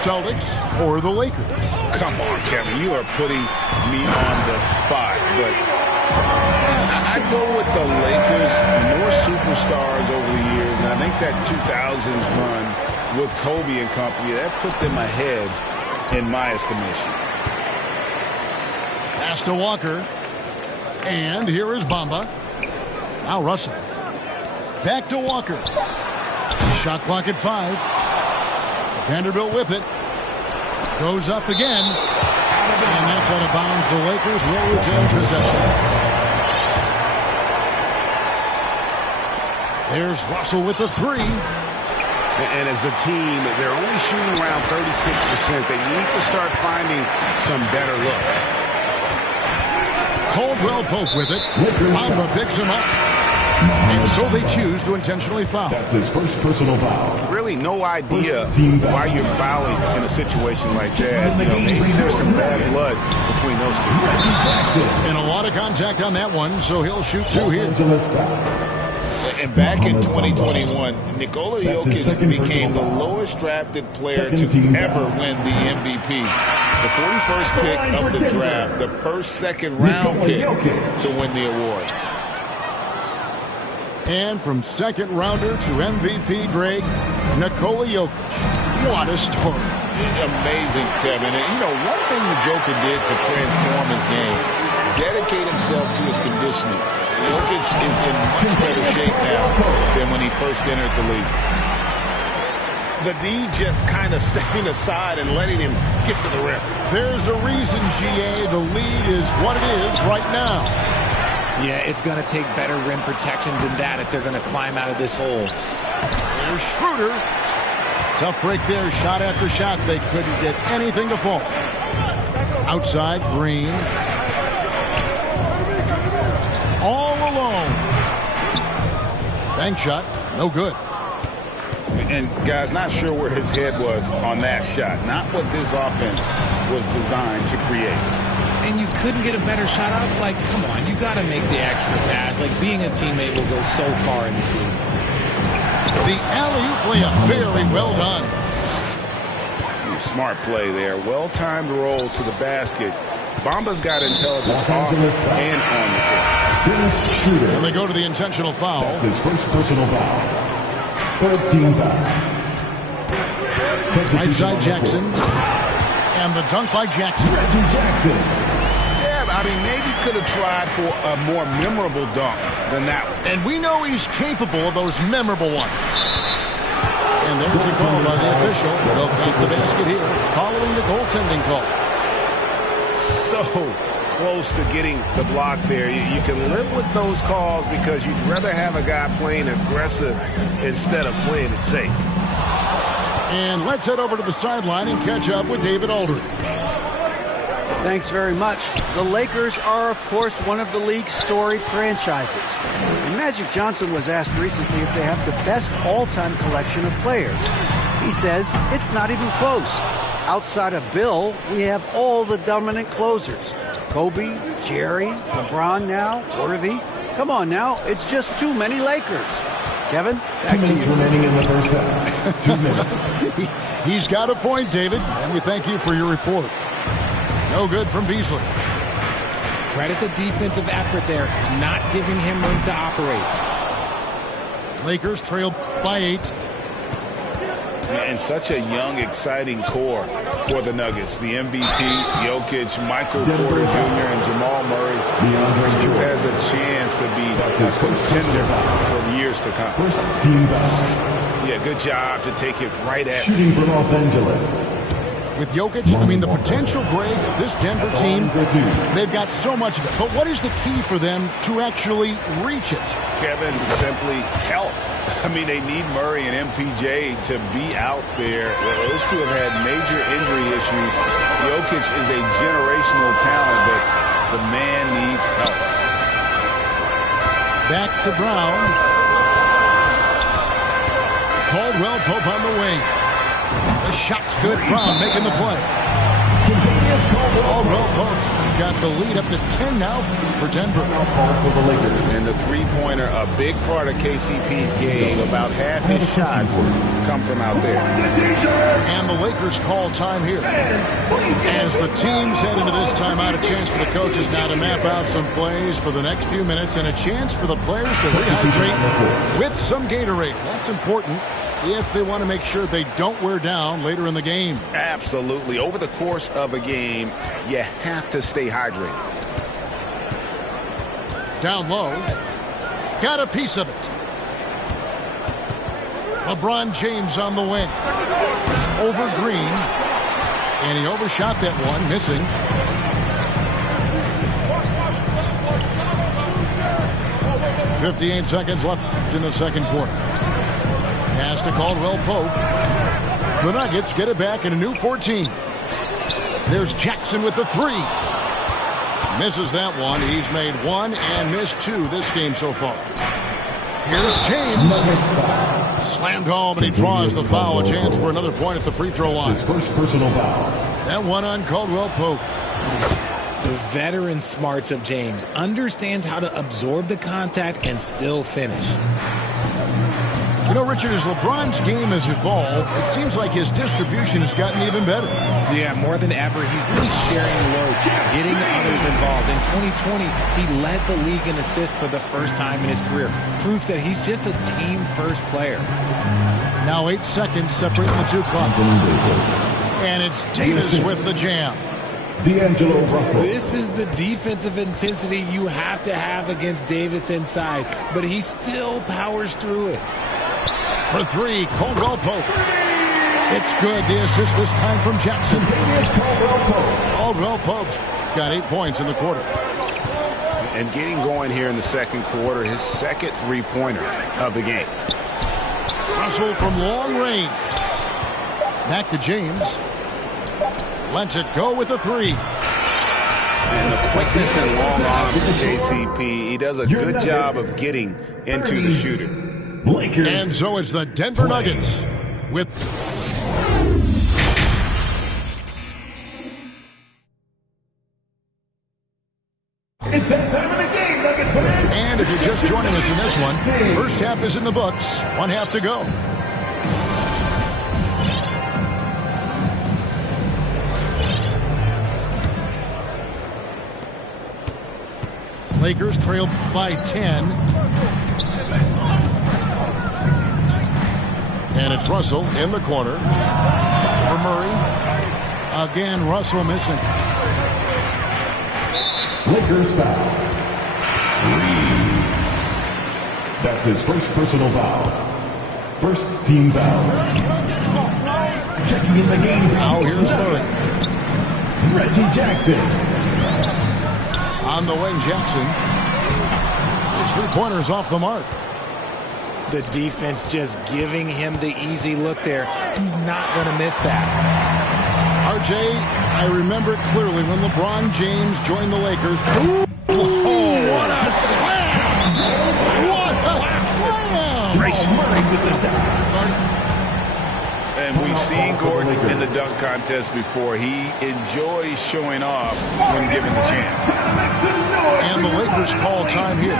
Celtics or the Lakers? Come on, Kevin. You are putting me on the spot. But I'd go with the Lakers. More superstars over the years. And I think that 2000s run with Kobe and company, that put them ahead in my estimation. Pass to Walker. And here is Bamba. Now Russell. Back to Walker. Shot clock at 5. Vanderbilt with it. Goes up again. And that's out of bounds. The Lakers will retain possession. There's Russell with the 3. And as a team, they're only shooting around 36%. They need to start finding some better looks. Caldwell Pope with it. Bamba picks him up. And so they choose to intentionally foul. That's his first personal foul. Really no idea why you're fouling in a situation like that. You know, maybe there's some bad blood between those two. And a lot of contact on that one, so he'll shoot 2 here. And back in 2021, Nikola Jokic became the lowest drafted player to ever win the MVP. The 41st pick of the draft, the first second-round pick to win the award. And from second rounder to MVP, Greg, Nikola Jokic. What a story. Amazing, Kevin. And, you know, one thing the Joker did to transform his game, dedicate himself to his conditioning. Jokic is in much better shape now than when he first entered the league. The D just kind of stepping aside and letting him get to the rim. There's a reason, GA, the lead is what it is right now. Yeah, it's going to take better rim protection than that if they're going to climb out of this hole. There's Schroeder. Tough break there, shot after shot. They couldn't get anything to fall. Outside, Green. All alone. Bank shot, no good. And, guys, not sure where his head was on that shot. Not what this offense was designed to create. And you couldn't get a better shot off? Like, come on, you got to make the extra pass. Like, being a teammate will go so far in this league. The alley-oop layup, very well done. Smart play there. Well-timed roll to the basket. Bamba's got intelligence off and on the court. And they go to the intentional foul. That's his first personal foul. 13 foul. Right side Jackson. And the dunk by Jackson. Jackson. Yeah, I mean, maybe could have tried for a more memorable dunk than that one. And we know he's capable of those memorable ones. And there's the call by the official. They'll count the basket here following the goaltending call. So close to getting the block there. You can live with those calls because you'd rather have a guy playing aggressive instead of playing it safe. And let's head over to the sideline and catch up with David Aldridge. Thanks very much. The Lakers are, of course, one of the league's storied franchises. And Magic Johnson was asked recently if they have the best all-time collection of players. He says it's not even close. Outside of Bill, we have all the dominant closers. Kobe, Jerry, LeBron now, Worthy. Come on now, it's just too many Lakers. Kevin, back 2 minutes remaining in the first half. 2 minutes. He's got a point, David, and we thank you for your report. No good from Beasley. Credit the defensive effort there, not giving him room to operate. Lakers trail by 8. And such a young, exciting core for the Nuggets. The MVP, Jokic, Michael Porter Jr., and Jamal Murray. Who has a chance to be a contender for years to come. First team foul. Yeah, good job to take it right at Shooting for Los Angeles. With Jokic, I mean, the potential, Greg, this Denver team, they've got so much of it. But what is the key for them to actually reach it? Kevin, simply health. I mean, they need Murray and MPJ to be out there. Those two have had major injury issues. Jokic is a generational talent, but the man needs help. Back to Brown. Caldwell Pope on the wing. The shot's good. Brown making the play. Caldwell Pope's got the lead up to 10 now for Denver. And the three-pointer, a big part of KCP's game. About half his shots come from out there. And the Lakers call time here. As the teams head into this timeout, a chance for the coaches now to map out some plays for the next few minutes and a chance for the players to rehydrate with some Gatorade. That's important if they want to make sure they don't wear down later in the game. Absolutely. Over the course of a game, you have to stay hydrated. Down low. Got a piece of it. LeBron James on the wing. Over Green. And he overshot that one, missing. .58 seconds left in the second quarter. Pass to Caldwell Pope. The Nuggets get it back in a new 14. There's Jackson with the 3. Misses that one. He's made 1 and missed 2 this game so far. Here's James. Slammed home, and he draws the foul. A chance for another point at the free throw line. His first personal foul. That one on Caldwell Pope. The veteran smarts of James understands how to absorb the contact and still finish. You know, Richard, as LeBron's game has evolved, it seems like his distribution has gotten even better. Yeah, more than ever, he's really sharing the load, getting others involved. In 2020, he led the league in assists for the first time in his career. Proof that he's just a team-first player. Now 8 seconds separating the two clubs. And it's Davis with the jam. D'Angelo Russell. This is the defensive intensity you have to have against Davis inside, but he still powers through it. For 3, Caldwell Pope. It's good. The assist this time from Jackson. Caldwell Pope's got 8 points in the quarter. And getting going here in the second quarter, his second three-pointer of the game. Russell from long range. Back to James. Lets it go with a 3. And the quickness and long arms of JCP, he does a good job of getting into the shooter. Lakers. And so it's the Denver Nuggets with... It's that time of the game, Nuggets fans. And if you're just joining us in this one, first half is in the books. 1 half to go. Lakers trail by 10. And it's Russell in the corner for Murray. Again, Russell missing. Lakers foul. Reeves. That's his first personal foul. First team foul. Checking in the game. Now here's Murray. Reggie Jackson. On the wing, Jackson. His three-pointer's off the mark. The defense just giving him the easy look there. He's not going to miss that. RJ, I remember it clearly when LeBron James joined the Lakers. Ooh, what a slam! What a slam! Murray with the dunk. And we've seen Gordon in the dunk contest before. He enjoys showing off when given the chance. And the Lakers call time here.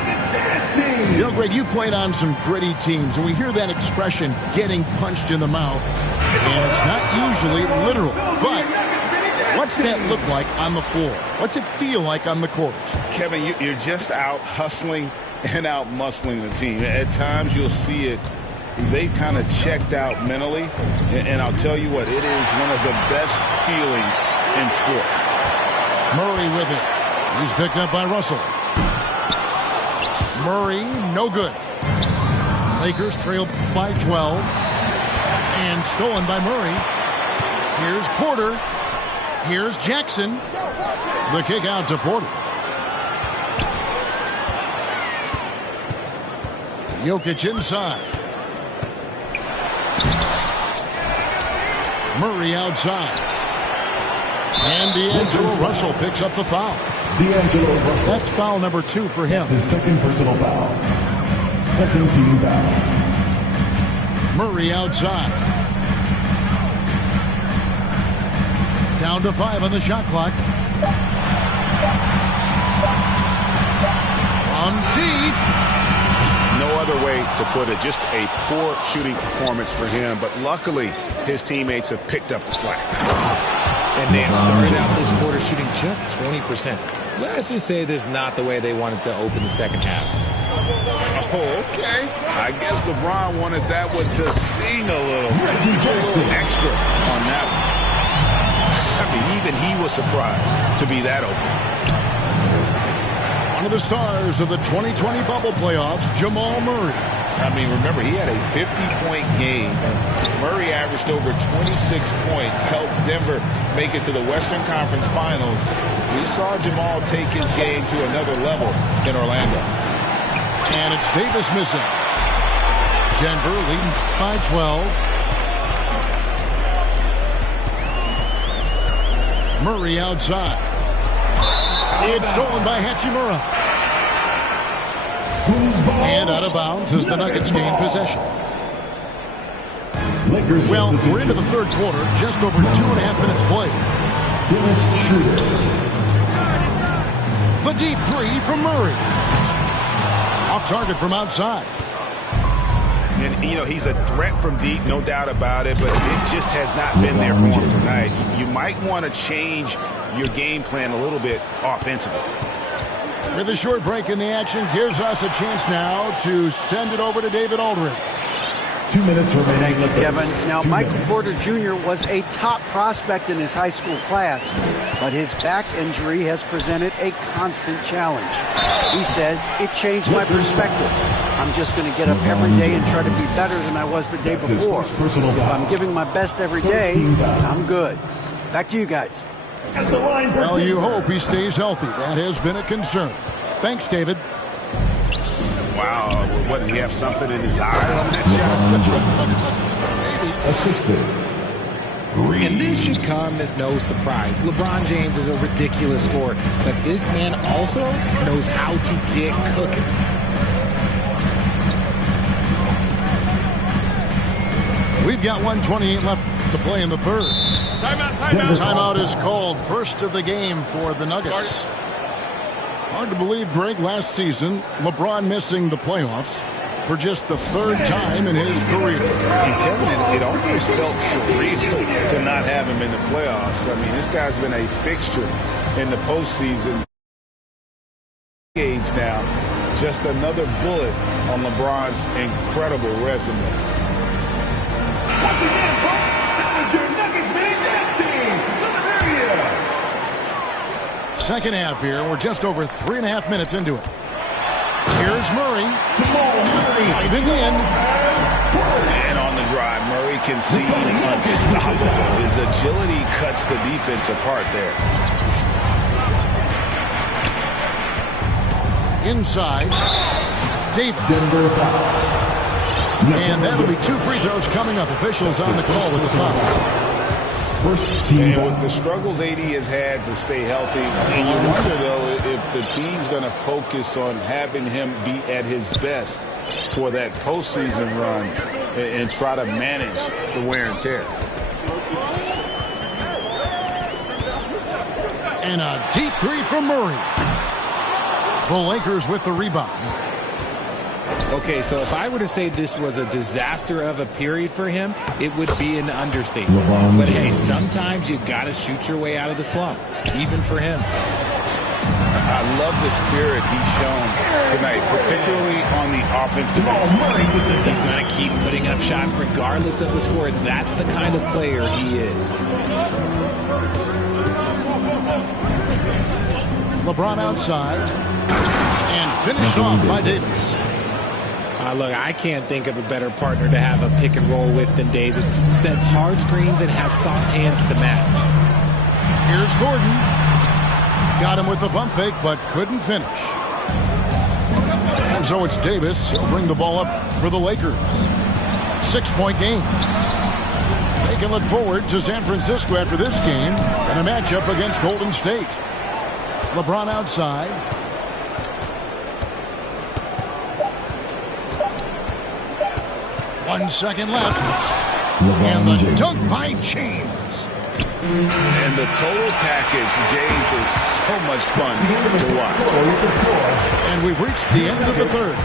You know, Greg, you played on some gritty teams, and we hear that expression, getting punched in the mouth. And it's not usually literal. But what's that look like on the floor? What's it feel like on the court? Kevin, you're just out hustling and out muscling the team. At times you'll see it. They've kind of checked out mentally. And I'll tell you what, it is one of the best feelings in sport. Murray with it. He's picked up by Russell. Murray, no good. Lakers trail by 12. And stolen by Murray. Here's Porter. Here's Jackson. The kick out to Porter. Jokic inside. Murray outside. And D'Angelo Russell picks up the foul. D'Angelo Russell. That's foul number 2 for him. That's his second personal foul. Second team foul. Murray outside. Down to 5 on the shot clock. On deep. No other way to put it. Just a poor shooting performance for him. But luckily, his teammates have picked up the slack. And they have started out this quarter shooting just 20%. Let's just say this is not the way they wanted to open the second half. Oh, okay. I guess LeBron wanted that one to sting a little. A little extra on that one. I mean, even he was surprised to be that open. One of the stars of the 2020 bubble playoffs, Jamal Murray. I mean, remember, he had a 50-point game. Murray averaged over 26 points, helped Denver make it to the Western Conference Finals. We saw Jamal take his game to another level in Orlando. And it's Davis missing. Denver leading by 12. Murray outside. It's stolen by Hachimura. And out of bounds as the Nuggets gain possession. Well, we're into the third quarter, just over 2.5 minutes played. The deep three from Murray. Off target from outside. And, you know, he's a threat from deep, no doubt about it, but it just has not been there for him tonight. You might want to change your game plan a little bit offensively. With a short break in the action, gives us a chance now to send it over to David Aldridge. 2 minutes remaining. Thank you, Kevin. Now, Michael Porter Jr. was a top prospect in his high school class, but his back injury has presented a constant challenge. He says, it changed my perspective. I'm just going to get up every day and try to be better than I was the day before. If I'm giving my best every day, I'm good. Back to you guys. Well, you hope he stays healthy. That has been a concern. Thanks, David. Wow, what, did he have something in his eye on that shot? Assisted. And this should come as no surprise. LeBron James is a ridiculous scorer, but this man also knows how to get cooking. We've got 1:28 left to play in the third. Timeout is called. First of the game for the Nuggets. Hard to believe, Greg, last season, LeBron missing the playoffs for just the third time in his career. And Kevin, it almost felt surreal to not have him in the playoffs. I mean, this guy's been a fixture in the postseason. Decades now, just another bullet on LeBron's incredible resume. Once again, folks, that was your Nuggets mini dance team, Liberia. Second half here. We're just over 3.5 minutes into it. Here's Murray. Diving in. And on the drive, Murray can seem unstoppable. His agility cuts the defense apart there. Inside. Davis. And that'll be 2 free throws coming up. Officials on the call with the foul. First team And foul. with the struggles AD has had to stay healthy, and you wonder, though, if the team's going to focus on having him be at his best for that postseason run and try to manage the wear and tear. And a deep three from Murray. The Lakers with the rebound. Okay, so if I were to say this was a disaster of a period for him, it would be an understatement. But hey, sometimes you got to shoot your way out of the slump, even for him. I love the spirit he's shown tonight, particularly on the offensive end. He's going to keep putting up shots regardless of the score. That's the kind of player he is. LeBron outside. And finished off by Davis. Look, I can't think of a better partner to have a pick and roll with than Davis. Sets hard screens and has soft hands to match. Here's Gordon. Got him with the pump fake, but couldn't finish. And so it's Davis. He'll bring the ball up for the Lakers. 6-point game. They can look forward to San Francisco after this game and a matchup against Golden State. LeBron outside. One second left. And the dunk by James. And the total package, James, is so much fun to watch. And we've reached the end of the third.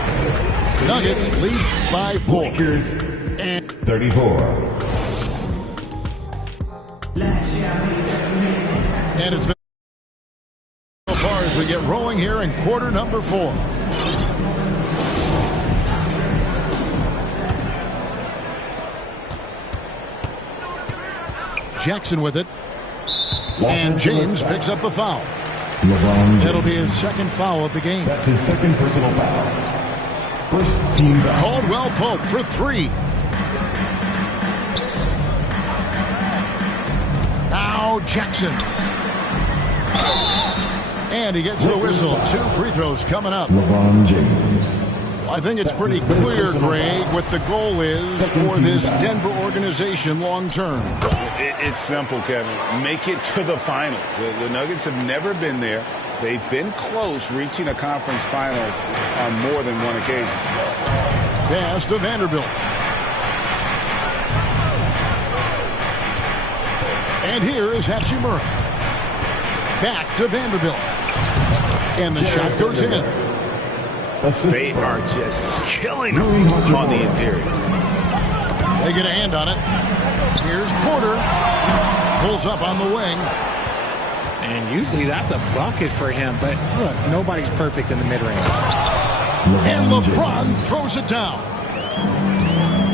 Nuggets lead by 4. Lakers 34. And it's been so far as we get rolling here in quarter number 4. Jackson with it. And James picks up the foul. That'll be his second foul of the game. That's his second personal foul. First team foul. Caldwell Pope for 3. Now Jackson. And he gets the whistle. 2 free throws coming up. LeBron James. I think it's pretty clear, Greg, what the goal is for this Denver organization long term. It's simple, Kevin. Make it to the finals. The Nuggets have never been there. They've been close reaching a conference finals on more than one occasion. Pass to Vanderbilt. And here is Hachimura. Back to Vanderbilt. And the shot goes in. They are just killing them on the interior. They get a hand on it. Here's Porter. Pulls up on the wing. And usually that's a bucket for him. But look, nobody's perfect in the mid-range. And LeBron throws it down.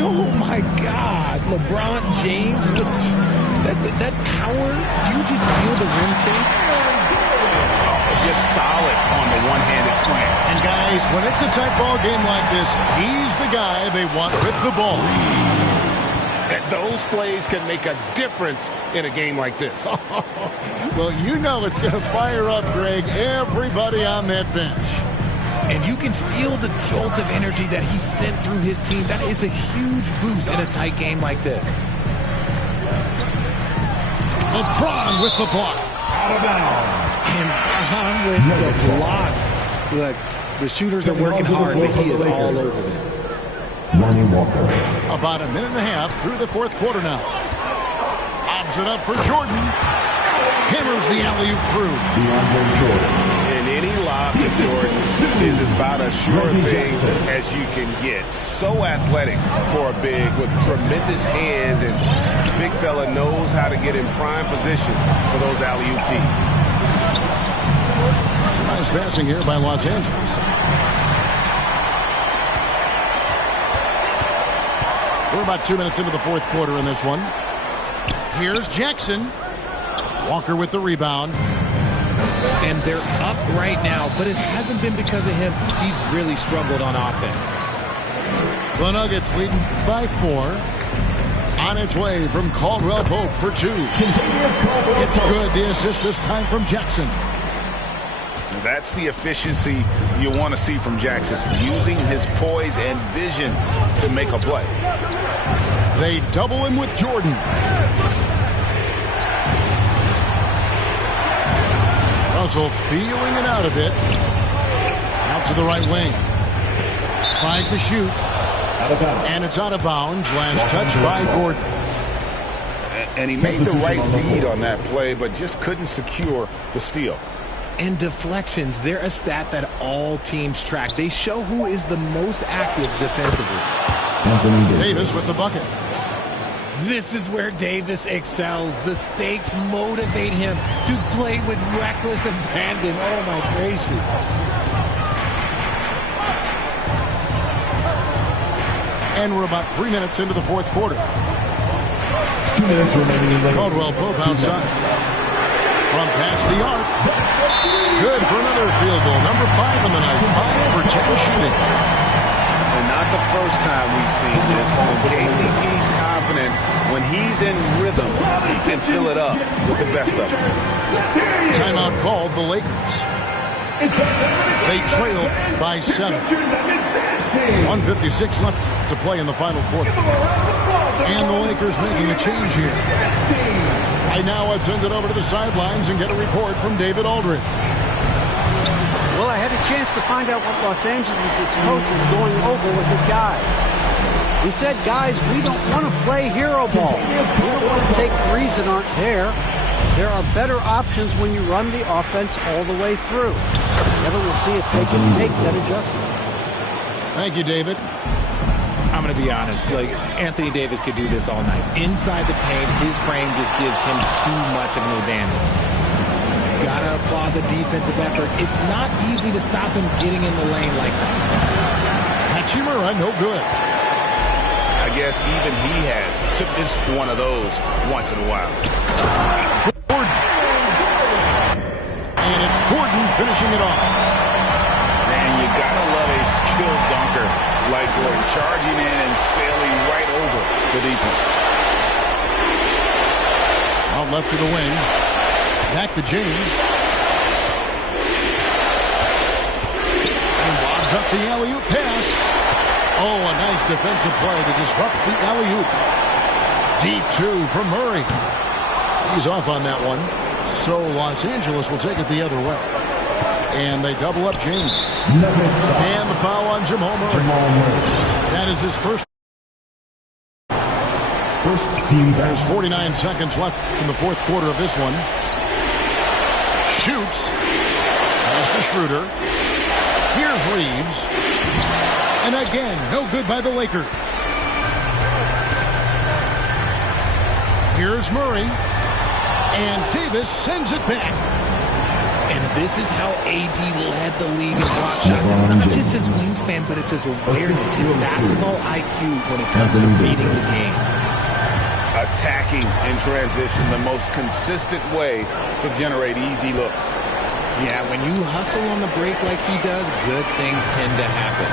Oh, my God. LeBron James. That power. Do you just feel the rim shake? Just solid on the one-handed slam. And guys, when it's a tight ball game like this, he's the guy they want with the ball. And those plays can make a difference in a game like this. Well, you know it's going to fire up, Greg, everybody on that bench. And you can feel the jolt of energy that he sent through his team. That is a huge boost in a tight game like this. LeBron with the block. Out of bounds. And on with the block. Look, the shooters are working hard, but he is all over them. Lonnie Walker. About a minute and a half through the fourth quarter now. Lobs it up for Jordan. Hammers the alley-oop through. And any lob to Jordan is about as sure thing as you can get. So athletic for a big with tremendous hands, and big fella knows how to get in prime position for those alley-oop feeds. Nice passing here by Los Angeles. We're about 2 minutes into the fourth quarter in this one. Here's Jackson. Walker with the rebound. And they're up right now, but it hasn't been because of him. He's really struggled on offense. The Nuggets leading by 4. On its way from Caldwell Pope for 2. It's good. The assist this time from Jackson. That's the efficiency you want to see from Jackson, using his poise and vision to make a play. They double him with Jordan. Russell feeling it out a bit. Out to the right wing. Trying to shoot. And it's out of bounds. Last touch by Gordon. And he made the right read on that play, but just couldn't secure the steal. And deflections, they're a stat that all teams track. They show who is the most active defensively. Davis with the bucket. This is where Davis excels. The stakes motivate him to play with reckless abandon. Oh, my gracious. And we're about 3 minutes into the fourth quarter. 2 minutes remaining in the Caldwell Pope outside. From past the arc. Good for another field goal. Number 5 in the night. 5 for 10 shooting. And not the first time we've seen this. When KCP's confident, when he's in rhythm, he can fill it up with the best of them. Timeout called the Lakers. They trail by 7. 1:56 left to play in the final quarter. And the Lakers making a change here. Right now, let's send it over to the sidelines and get a report from David Aldridge. Well, I had a chance to find out what Los Angeles' coach was going over with his guys. He said, guys, we don't want to play hero ball. We don't want to take threes that aren't there. There are better options when you run the offense all the way through. Never will see if they can make that adjustment. Thank you, David. I'm going to be honest. Like, Anthony Davis could do this all night. Inside the paint, his frame just gives him too much of an advantage. Gotta applaud the defensive effort. It's not easy to stop him getting in the lane like that. Hachimura, no good. I guess even he has to miss one of those once in a while. Gordon. And it's Gordon finishing it off. Man, you gotta love a skilled dunker like Gordon, charging in and sailing right over the defense. Out left to the wing. Back to James. And lobs up the alley-oop pass. Oh, a nice defensive play to disrupt the alley-oop. Deep two from Murray. He's off on that one. So Los Angeles will take it the other way. And they double up James. And the foul on Jamal Murray. That is his first team. There's 49 seconds left in the fourth quarter of this one. Shoots. Pass to Schroeder. Here's Reeves. And again, no good by the Lakers. Here's Murray. And Davis sends it back. And this is how AD led the league in block shots. It's not just his wingspan, but it's his awareness, his basketball IQ when it comes to reading the game. Attacking in transition, the most consistent way to generate easy looks. Yeah, when you hustle on the break like he does, good things tend to happen.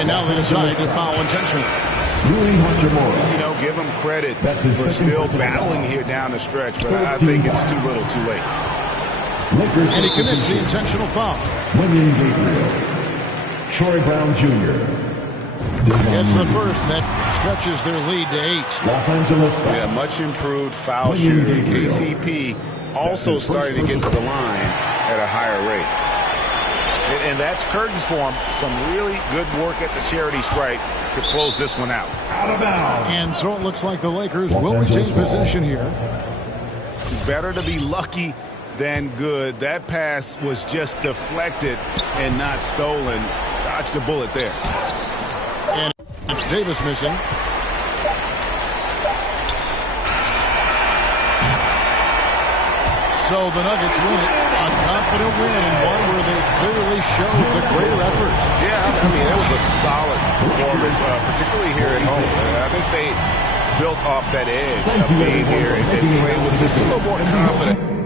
And now they decide to foul intentionally. You know, give him credit for still battling here down the stretch, but I think it's too little too late. And he commits the intentional foul. Troy Brown Jr. Gets the first, and that stretches their lead to 8. Los Angeles. Yeah, much improved foul shooter. KCP also starting to get to the line at a higher rate. And that's curtains for him. Some really good work at the charity stripe to close this one out. Out of bounds. And so it looks like the Lakers will retain possession here. Better to be lucky than good. That pass was just deflected and not stolen. Dodged a bullet there. And it's Davis missing. So the Nuggets win it. A confident win and one where they clearly showed the greater effort. Yeah, I mean, it was a solid performance, particularly here at home. I think they built off that edge of being here and played with just a little more confidence.